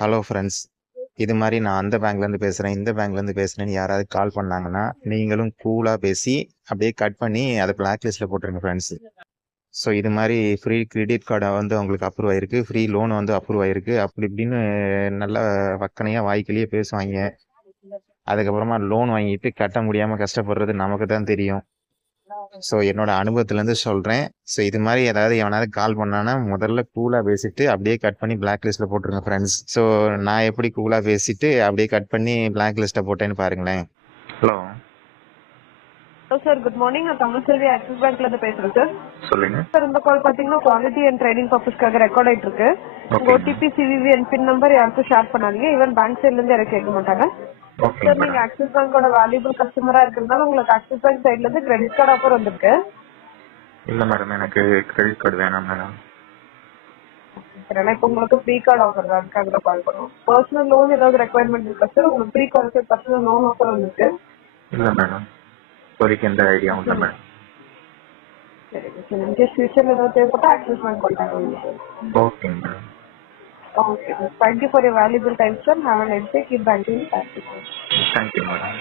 Hello friends, இது மாதிரி நான் அந்த பேங்க்லேருந்து பேசுகிறேன், இந்த பேங்க்லேருந்து பேசுகிறேன்னு யாராவது கால் பண்ணாங்கன்னா நீங்களும் கூலாக பேசி அப்படியே கட் பண்ணி அதை பிளாக் லிஸ்ட்டில் போட்டுருங்க ஃப்ரெண்ட்ஸ். ஸோ இது மாதிரி ஃப்ரீ கிரெடிட் கார்டை வந்து உங்களுக்கு அப்ரூவ் ஆயிருக்கு, ஃப்ரீ லோன் வந்து அப்ரூவ் ஆயிருக்கு, அப்படி இப்படின்னு நல்லா வக்கனையாக வாய்க்கிலேயே பேசுவாங்க. அதுக்கப்புறமா லோன் வாங்கிட்டு கட்ட முடியாமல் கஷ்டப்படுறது நமக்கு தான் தெரியும். ஸோ என்னோட அனுபவத்துலேருந்து சொல்கிறேன். ஸோ இது மாதிரி ஏதாவது எவனாவது கால் பண்ணான்னா முதல்ல கூலாக பேசிட்டு அப்படியே கட் பண்ணி பிளாக் லிஸ்ட்டில் போட்டுருங்க ஃப்ரெண்ட்ஸ். ஸோ நான் எப்படி கூலாக பேசிட்டு அப்படியே கட் பண்ணி பிளாக் லிஸ்ட்டை போட்டேன்னு பாருங்களேன். Hello sir, good morning. நான் தமிழ்செல்வி ஆக்சிஸ் பேங்க்ல இருந்து பேசுறேன் சார். சொல்லுங்க சார், இந்த கால் பாத்தீங்கன்னா குவாலிட்டி அண்ட் ட்ரைனிங் பர்பஸ்க்காக ரெக்கார்ட் ஆயிட்டு இருக்கு. உங்க OTP, CVV and pin number யாருக்கும் ஷேர் பண்ணாதீங்க. ஈவன் பேங்க் சைட்ல இருந்து யாரும் கேட்க மாட்டாங்க. சார், நீங்க ஆக்சிஸ் பேங்கோட வேல்யூபிள் கஸ்டமரா இருக்கிறதுனால உங்களுக்கு ஆக்சிஸ் பேங்க் சைட்ல இருந்து கிரெடிட் கார்டு ஆஃபர் வந்திருக்கு. இல்லை மேடம், எனக்கு கிரெடிட் கார்டு வேணாம் மேடம். சார், இப்போ உங்களுக்கு ஃப்ரீ கார்டு ஆஃபர் தான், அதுக்காக தான் கால் பண்ணுவோம். பர்சனல் லோன் ஏதாவது ரெக்குவயர்மெண்ட் இருக்கா சார்? உங்களுக்கு free card personal loan offer வந்திருக்கு. இல்லை மேடம், இப்போதைக்கு எந்த ஐடியாவும் இல்லை மேடம். சரி சார், இன்கேஸ் ஃபியூச்சர்ல ஏதாவது தேவைப்பட்டா ஆக்சிஸ் பேங்க் கான்டாக்ட் பண்ணுங்க sir. Okay madam. Okay. Thank you for your valuable time, sir. Have a nice day. Keep banking. Thank you. Thank you madam.